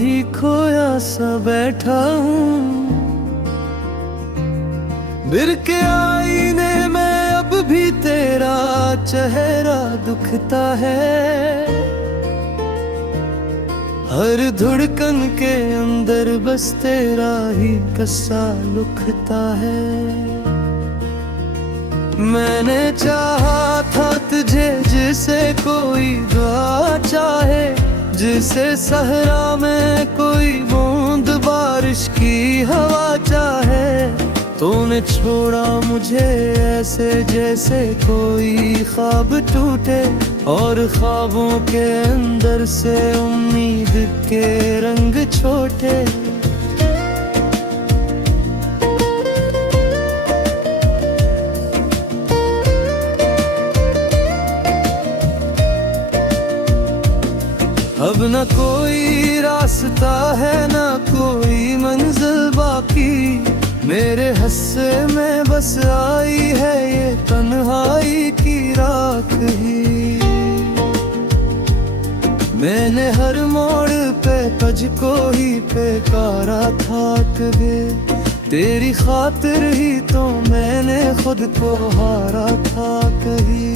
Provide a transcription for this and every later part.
ही खोया सा बैठा हूँ। बिर के आईने में अब भी तेरा चेहरा दुखता है। हर धड़कन के अंदर बस तेरा ही कस्सा लुकता है। मैंने चाहा था तुझे जिसे कोई दुआ चाहे, जिसे सहरा में कोई बूंद बारिश की हवा चाहे। तूने छोड़ा मुझे ऐसे जैसे कोई ख्वाब टूटे, और ख्वाबों के अंदर से उम्मीद के रंग छोटे। अब न कोई रास्ता है न कोई मंजिल बाकी, मेरे हिस्से में बस आई है ये तन्हाई की राख ही। मैंने हर मोड़ पे तुझको ही पुकारा था कभी, तेरी खातिर ही तो मैंने खुद को हारा था कहीं।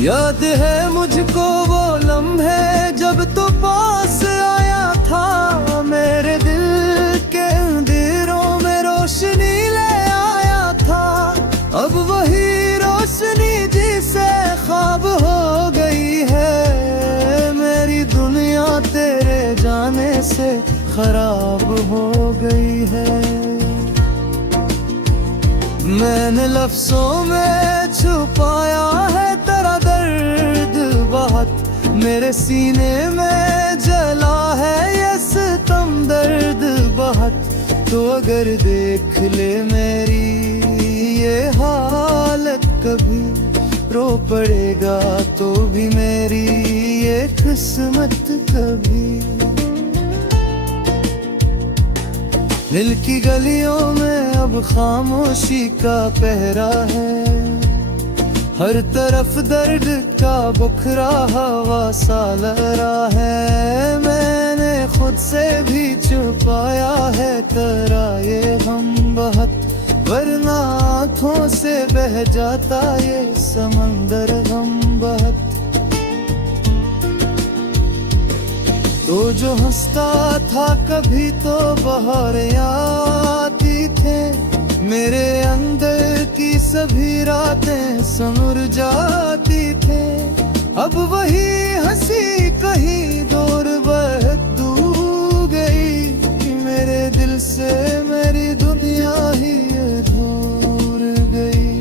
याद है मुझको वो लम्हे जब तो पास आया था, मेरे दिल के अंधेरों में रोशनी ले आया था। अब वही रोशनी जिसे ख्वाब हो गई है, मेरी दुनिया तेरे जाने से खराब हो गई है। मैंने लफ्जों में छुपाया है तेरा दर्द बहुत, मेरे सीने में जला है ये सितम दर्द बहुत। तो अगर देख ले मेरी ये हालत कभी, रो पड़ेगा तो भी मेरी ये किस्मत कभी। दिल की गलियों में अब खामोशी का पहरा है, हर तरफ दर्द का बुखरा हवा सा लहरा है। मैंने खुद से भी छुपाया है तेरा ये गम बहुत, वरना आँखों से बह जाता ये समंदर गम बहुत। तो जो हंसता था कभी तो बहारें आती थे, मेरे अंदर की सभी रातें समुर जाती थे। अब वही हंसी कहीं दूर बहक गई, मेरे दिल से मेरी दुनिया ही दूर गई।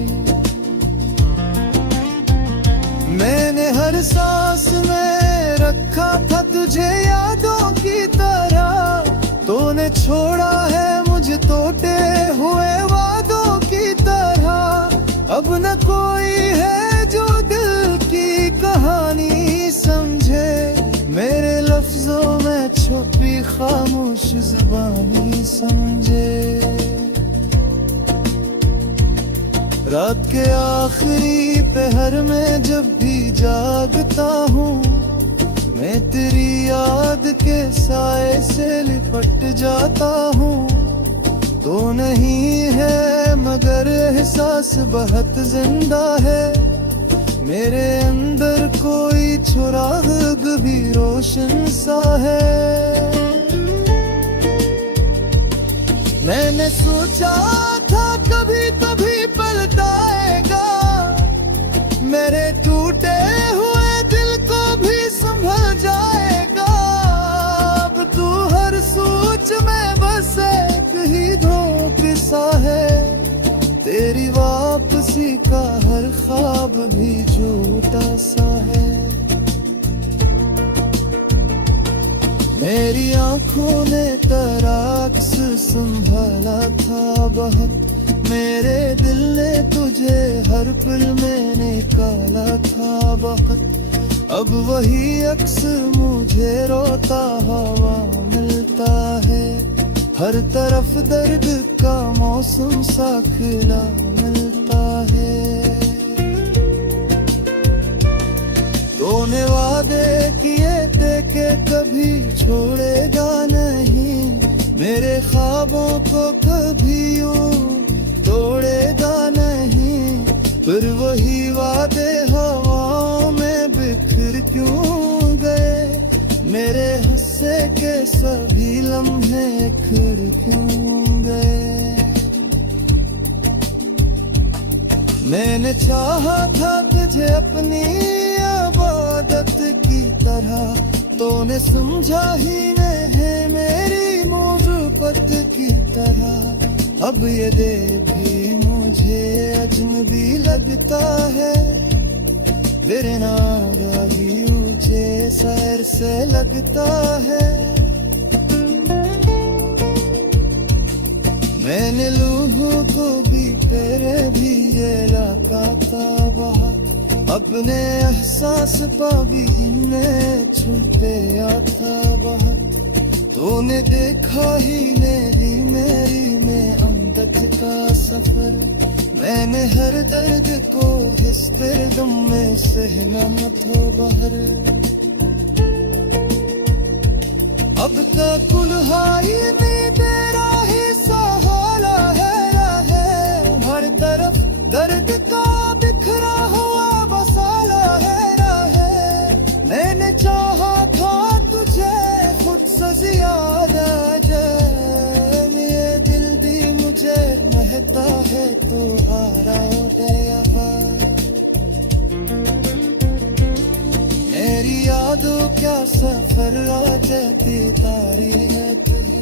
मैंने हर सांस में रखा था तुझे यादों की तरह, तूने छोड़ा है मुझे टूटे हुए वादों की तरह। अब न कोई है जो दिल की कहानी समझे, मेरे लफ्जों में छुपी खामोश ज़ुबानी समझे। रात के आखिरी पहर में जब भी जागता हूँ, मैं तेरी याद के साए से लिपट जाता हूँ। तो नहीं है मगर एहसास बहुत जिंदा है, मेरे अंदर कोई चुराग भी रोशन सा है। मैंने सोचा था कभी तभी पलटाएगा, मेरे टूटे हुए दिल को भी संभल जाएगा। अब तू हर सोच में बस एक ही धोखा सा है, तेरी वापसी का हर ख्वाब भी झूठा सा है। मेरी आंखों ने तराक्स संभाला था बहुत, मेरे दिल ने तुझे हर पल में निकाला था बहुत। अब वही अक्स मुझे रोता हुआ मिलता है, हर तरफ दर्द का मौसम सा खिला मिलता है। तूने वादे किए मेरे हंसे के सभी लम्हे खिड़ क्यों गए। मैंने चाहा था तुझे अपनी इबादत की तरह, तूने समझा ही नहीं मेरी मोहब्बत की तरह। अब ये दे भी मुझे अजनबी लगता है, तेरे नादा ही मुझे सैर से लगता है। मैंने लूहों को भी तेरे भी ये लगा था बहुत, अपने एहसास पा भी इन्हें छुपे आता बहुत। तूने देखा ही मेरी में अमदद का सफर, मैंने हर दर्द को इस दम में सहना तो बहर। अब तक कुल्हाई में तेरा ही सहारा है, हर तरफ दर्द का बिखरा हुआ बसाला है। मैंने चाहा था तुझे खुद से ज्यादा, जब ये दिल दी मुझे रहता है तो हारा गया। मेरी यादों क्या सफर राजती तारी है तुझी,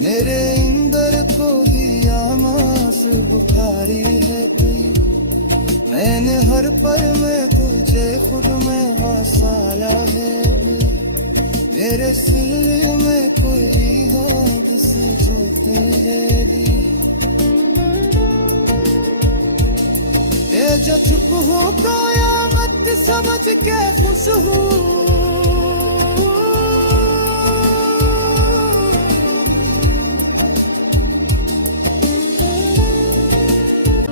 मेरे इंदर को भी आमास बुखारी है तुझी। मैंने हर पल में तुझे खुद में वसाला है, मेरे सिर में कोई हाथ से जुती है दी। ये जो चुप हो गया मत समझ के खुश हूँ,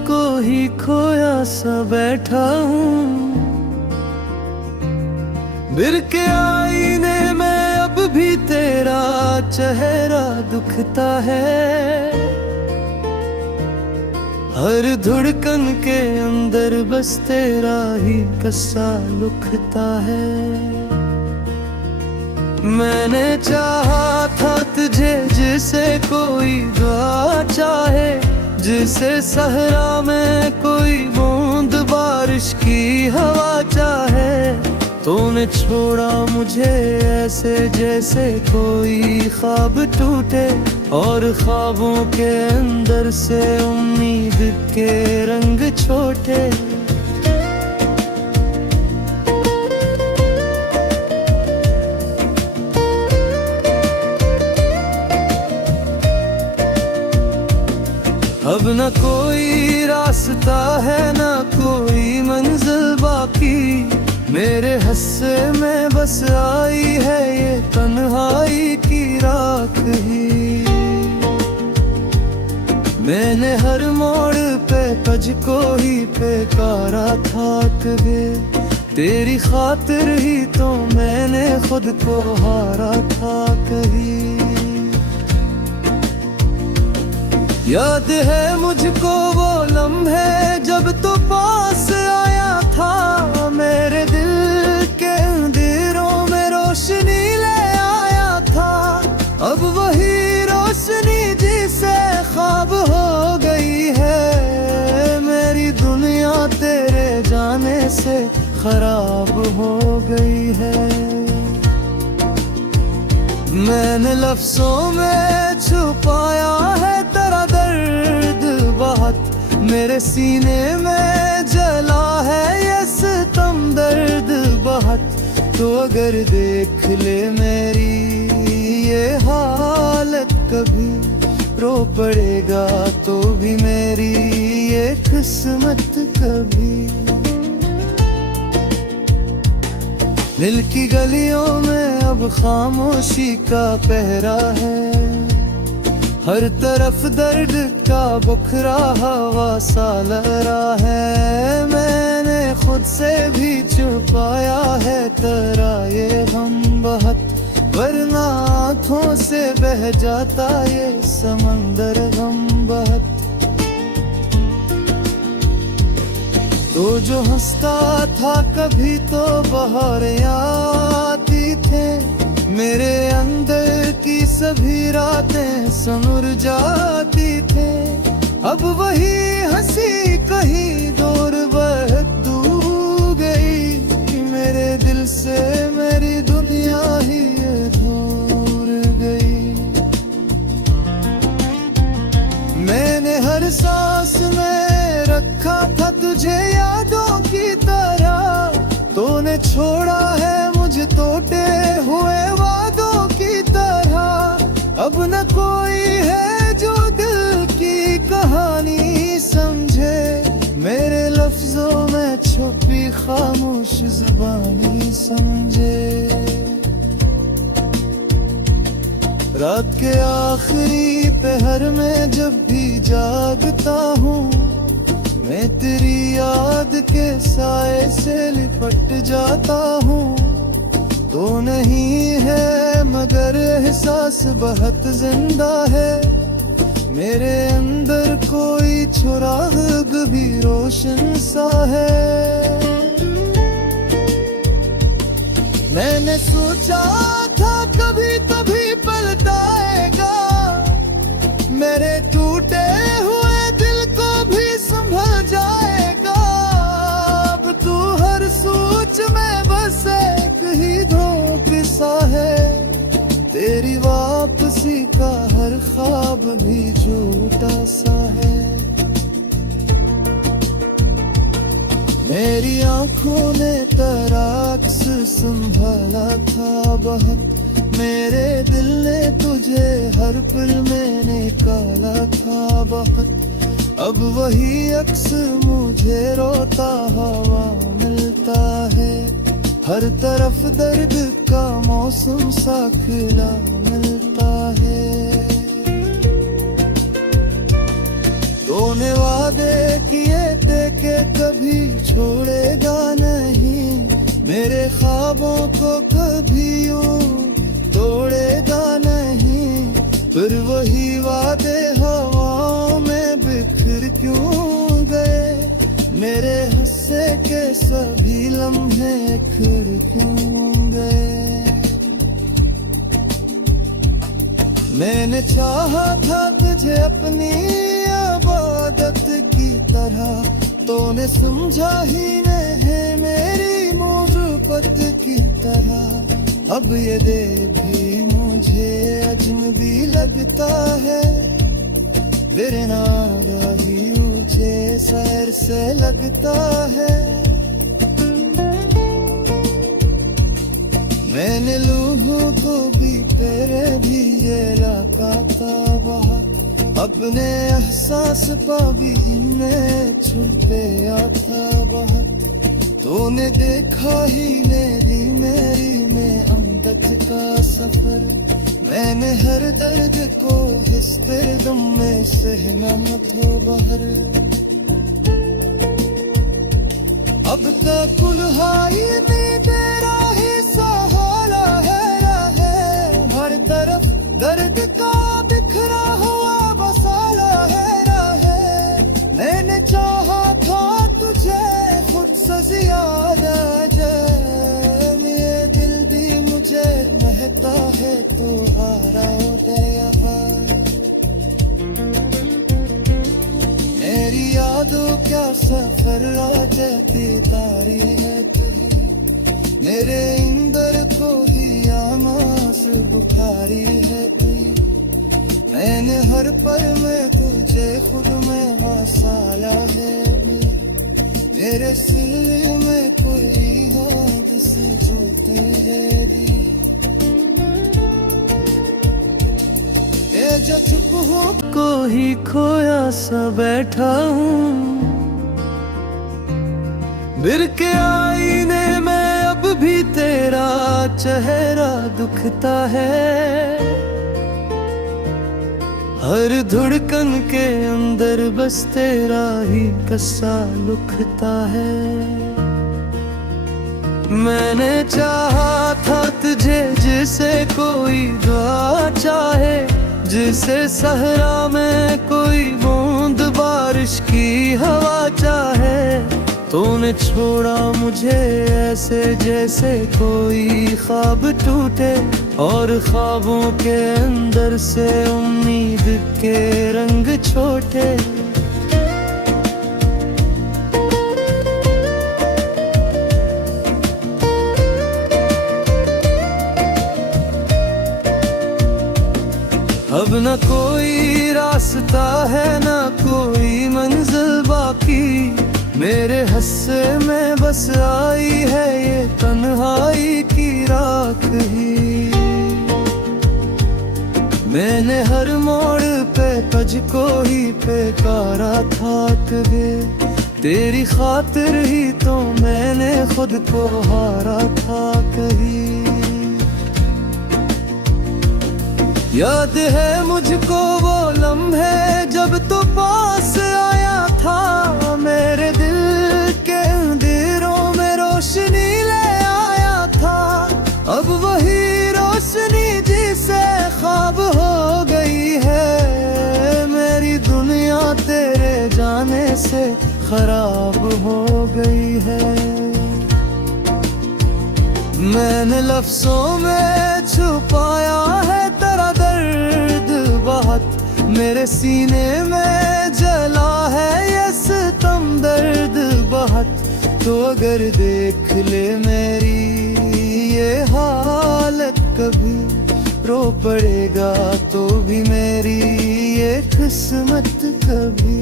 कोई खोया सा बैठा हूँ। बिर के आईने में अब भी तेरा चेहरा दुखता है, हर धड़कन के अंदर बस तेरा ही कस्सा लुकता है। मैंने चाहा था तुझे जिसे कोई दुआ चाहे, जिसे सहरा में कोई बूंद बारिश की हवा चाहे। तूने छोड़ा मुझे ऐसे जैसे कोई ख्वाब टूटे, और ख्वाबों के अंदर से उम्मीद के रंग छोटे। अब न कोई रास्ता है न कोई मंजिल बाकी, मेरे हिस्से में बस आई है ये तन्हाई की राख ही। मैंने हर मोड़ पे कज को ही पेकारा थाक गए, तेरी खातिर ही तो मैंने खुद को हारा था कहीं। याद है मुझको वो लम्हे जब तो पास आया था, मेरे दिल के अंधेरों में रोशनी ले आया था। अब वही रोशनी जिसे ख्वाब हो गई है, मेरी दुनिया तेरे जाने से खराब हो गई है। मैंने लफ्जों में छुपाया है तेरा दर्द बहुत, मेरे सीने में जला है ये सितम दर्द बहुत। तो अगर देख ले मेरी ये हालत कभी, रो पड़ेगा तो भी मेरी ये किस्मत कभी। दिल की गलियों में अब खामोशी का पहरा है, हर तरफ दर्द का बुखरा हवा सा लहरा है। मैंने खुद से भी छुपाया है तेरा ये गम बहुत, वरना आँखों से बह जाता ये समंदर गम बहुत। तो जो हंसता था कभी तो बहारें आती थे, मेरे अंदर की सभी रातें समुर जाती थे, अब वही हंसी कहीं दूर बहक गई कि मेरे दिल से मेरी दुनिया ही दूर गई। मैंने हर सांस में रखा था तुझे यादों की तरह, तूने छोड़ा है मुझे टूटे हुए वादों की तरह। अब न कोई है जो दिल की कहानी समझे, मेरे लफ्जों में छुपी खामोश ज़बानी समझे। रात के आखिरी पहर में जब भी जागता हूँ, मैं तेरी याद के साए से लिपट जाता हूँ। तो नहीं है मगर एहसास बहुत जिंदा है, मेरे अंदर कोई सुराग भी रोशन सा है। मैंने सोचा था कभी तभी पलटाएगा, मेरे टूटे हुए दिल को भी संभल जाएगा। अब तू हर सोच में बस एक ही धोखा सा है, तेरी वापसी का हर ख्वाब भी झूठा सा है। मेरी आंखों ने तराक्स संभाला था बहुत, मेरे दिल ने तुझे हर पल में निकाला था बहुत। अब वही अक्स मुझे रोता हुआ मिलता है, हर तरफ दर्द का मौसम सा खिला मिलता है। तूने वादे किए थे कि कभी छोड़ेगा नहीं, मेरे ख्वाबों को कभी यूं तोड़ेगा नहीं। फिर वही वादे हवाओं में बिखर क्यों गए, मेरे हंसे के सभी लम्हे खिड़ क्यों गए। मैंने चाहा था तुझे अपनी इबादत की तरह, तूने समझा ही नहीं मेरी मोहब्बत की तरह। अब ये दे भी मुझे अजनबी लगता है, तेरे नाराही मुझे सैर से लगता है। मैंने लूहों को भी तेरे भी ये लगा था बहुत, अपने एहसास पा भी इनमें छुपे था बहुत। तूने देखा ही मेरी में अमदद का सफर, मैंने हर दर्द को इस तेरे दम में सहना मत हो बहर। अब तक कुल्हाई में तेरा ही सहारा है, हर तरफ दर्द का बिखरा हुआ बसाला है। मैंने चाहा था तुझे खुद से ज्यादा, जब ये दिल भी मुझे महता है तो हारा उदया। मेरी यादों क्या सफर आज तारी है तुझे, मेरे इंदर को ही आमास बुखारी है तुझे। मैंने हर पल में तुझे खुद में बसाला है, मेरे सिर में कोई हाथ से जुटी है दी। ये जो चुप हो को ही खोया सा बैठा हूँ, बिर के आईने में अब भी तेरा चेहरा दुखता है। हर धड़कन के अंदर बस तेरा ही कस्सा लुकता है। मैंने चाहा था तुझे जिसे कोई दुआ चाहे, जिसे सहरा में कोई बूंद बारिश की हवा चाहे। तूने छोड़ा मुझे ऐसे जैसे कोई ख्वाब टूटे, और ख्वाबों के अंदर से उम्मीद के रंग छोटे। अब न कोई रास्ता है न कोई मंजिल बाकी, मेरे हिस्से में बस आई है ये तन्हाई की राख ही। मैंने हर मोड़ पे तुझको ही पुकारा था कभी, तेरी खातिर ही तो मैंने खुद को हारा था कहीं। याद है मुझको वो लम्हे जब तो पास आया था, मेरे दिल के अंधेरों में रोशनी ले आया था। अब वही रोशनी जिसे ख्वाब हो गई है, मेरी दुनिया तेरे जाने से खराब हो गई है। मैंने लफ्जों में छुपाया है तेरा दर्द बहुत, मेरे सीने में जला है ये सितम दर्द बहुत। तो अगर देख ले मेरी ये हालत कभी, रो पड़ेगा तो भी मेरी ये किस्मत कभी।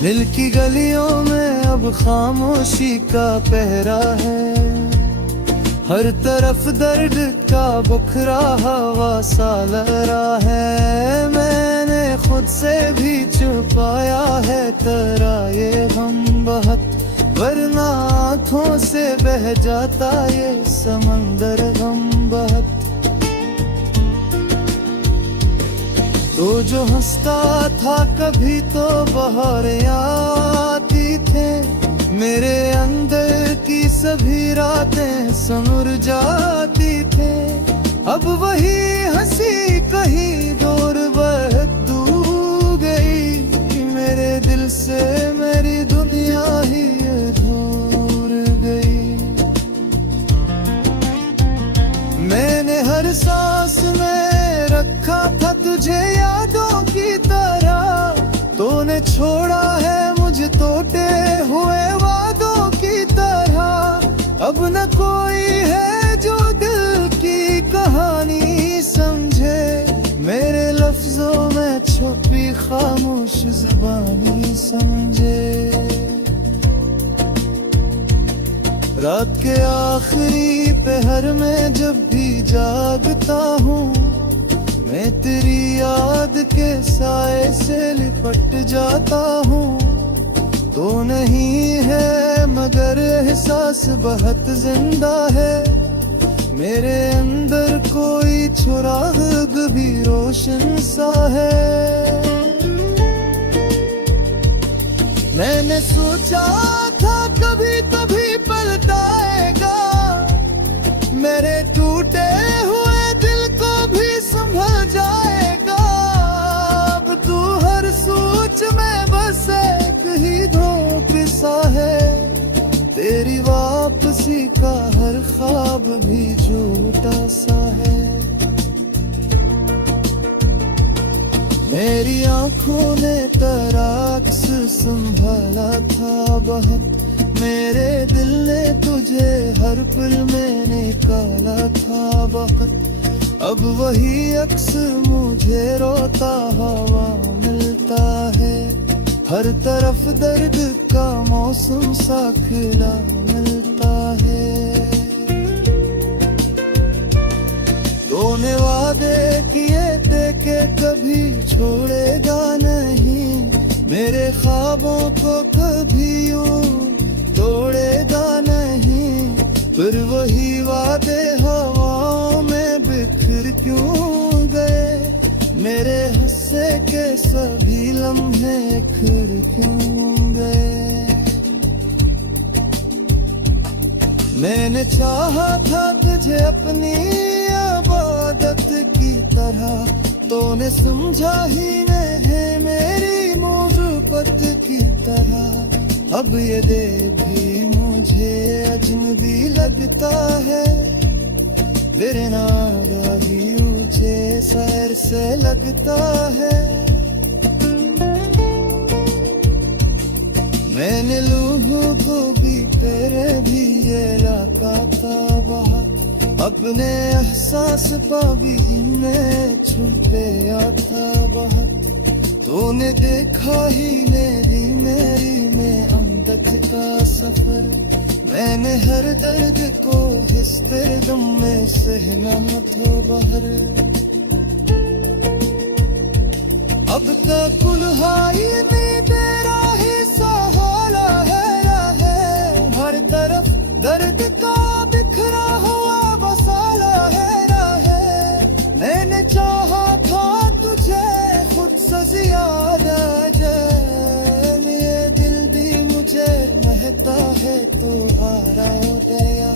दिल की गलियों में अब खामोशी का पहरा है, हर तरफ दर्द का बुखरा हवा सा लहरा है। मैंने खुद से भी छुपाया है तेरा ये गम बहुत, वरना आँखों से बह जाता ये समंदर गम बहुत। तो जो हंसता था कभी तो बहारें आती थे, मेरे अंदर की सभी रातें समुर जाती थे। अब वही हंसी कहीं दूर बहक गई, मेरे दिल से मेरी दुनिया ही दूर गई। मैंने हर सांस में रखा था तुझे यादों की तरह, तूने छोड़ा है मुझे टूटे हुए वादों की तरह। अब न कोई है जो दिल की कहानी समझे, मेरे लफ्जों में छुपी खामोश ज़ुबानी समझे। रात के आखिरी पहर में जब भी जागता हूँ, मैं तेरी याद के साए से लिपट जाता हूँ। तो नहीं है मगर एहसास बहुत जिंदा है, मेरे अंदर कोई सुराग भी रोशन सा है। मैंने सोचा था कभी तभी पलटाएगा, मेरे टूटे हुए दिल को भी संभल जाएगा। अब तू हर सोच में बस एक ही धोखा सा है, तेरी वापसी का हर ख्वाब भी झूठा सा है। मेरी आंखों ने तराक्स संभाला था बहुत, मेरे दिल ने तुझे हर पल में निकाला था बहुत। अब वही अक्स मुझे रोता हुआ मिलता है, हर तरफ दर्द का मौसम सा खिला मिलता है। तूने वादे किए थे कि कभी छोड़ेगा नहीं, मेरे ख्वाबों को कभी यूं तोड़ेगा नहीं। फिर वही वादे हवाओं में बिखर क्यों गए, मेरे हिस्से के सभी लम्हे खिड़ क्यों गए। मैंने चाहा था तुझे अपनी इबादत की तरह, तूने समझा ही नहीं मेरी मौजू मोहब्बत की तरह। अब ये दिल भी मुझे अजनबी लगता है, बिना ही मुझे सैर से लगता है। मैंने लूहों को भी तेरे भी ये लगा था बहुत, अपने एहसास पा भी इनमें छुपे था बहुत। तूने देखा ही मेरी में अमदद का सफर, मैंने हर दर्द को हिस्से गम में सहना तो बहर। अब तक कुल्हाई में तेरा ही सहारा है, हर तरफ दर्द का बिखरा हुआ बसाला है। मैंने चाहा था तुझे खुद से ज्यादा, ये दिल भी मुझे महता है तो हारा हो गया।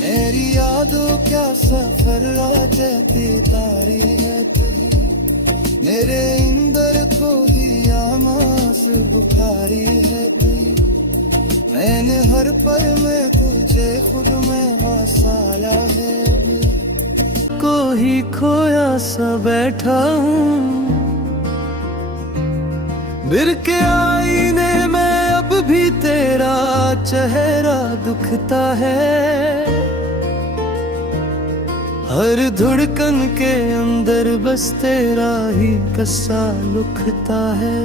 मेरी यादों क्या सफर राजती तारी है तुझी, मेरे इंदर को ही आमास बुखारी है तुझी। मैंने हर पल में तुझे खुद में वसाला है, कोई खोया सा बैठा हूँ बिर के आईने में। अब भी तेरा चेहरा दुखता है, हर धड़कन के अंदर बस तेरा ही कस्सा लुकता है।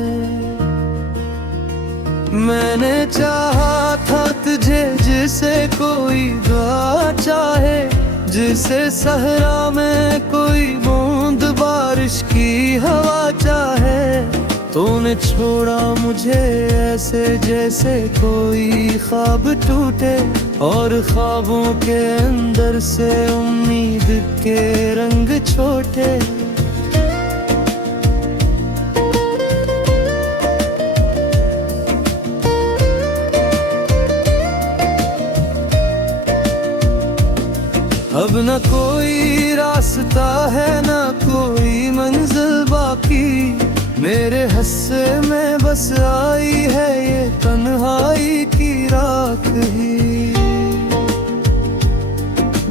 मैंने चाहा था तुझे जिसे कोई दुआ चाहे, जिसे सहरा में कोई बूंद बारिश की हवा चाहे। तूने छोड़ा मुझे ऐसे जैसे कोई ख्वाब टूटे, और ख्वाबों के अंदर से उम्मीद के रंग छोटे। अब न कोई रास्ता है न कोई मंजिल बाकी, मेरे हिस्से में बस आई है ये तन्हाई की राख ही।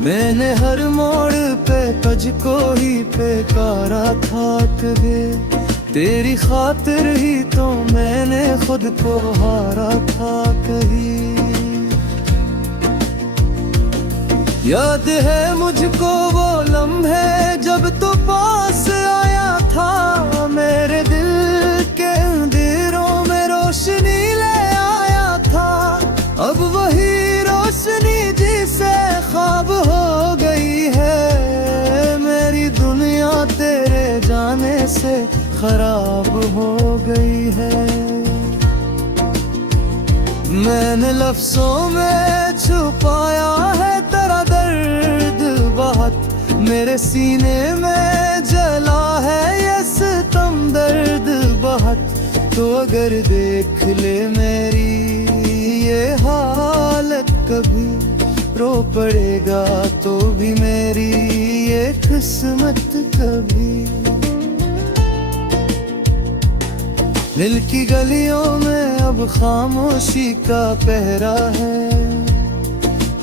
मैंने हर मोड़ पे तुझको ही पुकारा थाक गए, तेरी खातिर ही तो मैंने खुद को हारा था कहीं। याद है मुझको वो लम्हे जब तो पास आया था, मेरे दिल के अंधेरों में रोशनी ले आया था। अब वही रोशनी जिसे ख्वाब हो गई है, मेरी दुनिया तेरे जाने से खराब हो गई है। मैंने लफ्जों में छुपाया है तेरा दर्द बहुत, मेरे सीने में जला है ये सितम दर्द बहुत। तो अगर देख ले मेरी ये हालत कभी, रो पड़ेगा तो भी मेरी ये किस्मत कभी। दिल की गलियों में अब खामोशी का पहरा है,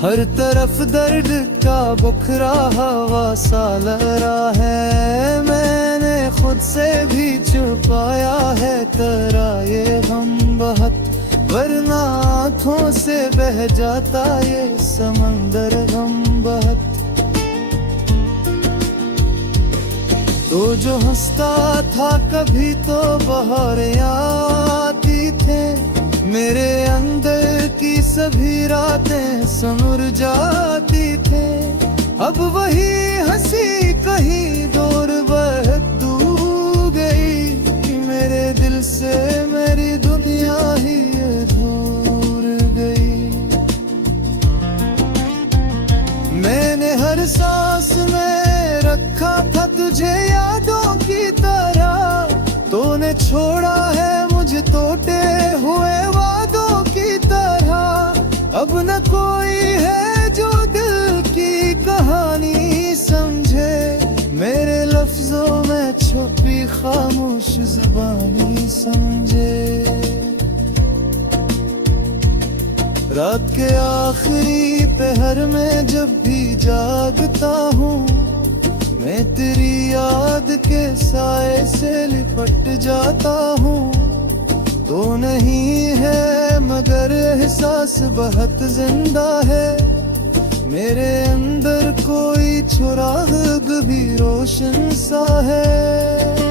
हर तरफ दर्द का बुखरा हवा सा लहरा है। मैंने खुद से भी छुपाया है तेरा ये गम बहुत, वरना आँखों से बह जाता ये समंदर गम बहुत। तो जो हंसता था कभी तो बहारें आती थे, मेरे अंदर की सभी रातें समर जाती थे। अब वही हंसी कहीं दूर बहक गई, मेरे दिल से मेरी दुनिया ही दूर गई। मैंने हर सांस में रखा था तुझे यादों की तरह, तूने छोड़ा है मुझे टूटे हुए वादों की तरह। अब न कोई है जो दिल की कहानी समझे, मेरे लफ्जों में छुपी जागता हूँ, मैं तेरी याद के साए से लिपट जाता हूँ। तो नहीं है मगर एहसास बहुत जिंदा है, मेरे अंदर कोई सुराग भी रोशन सा है।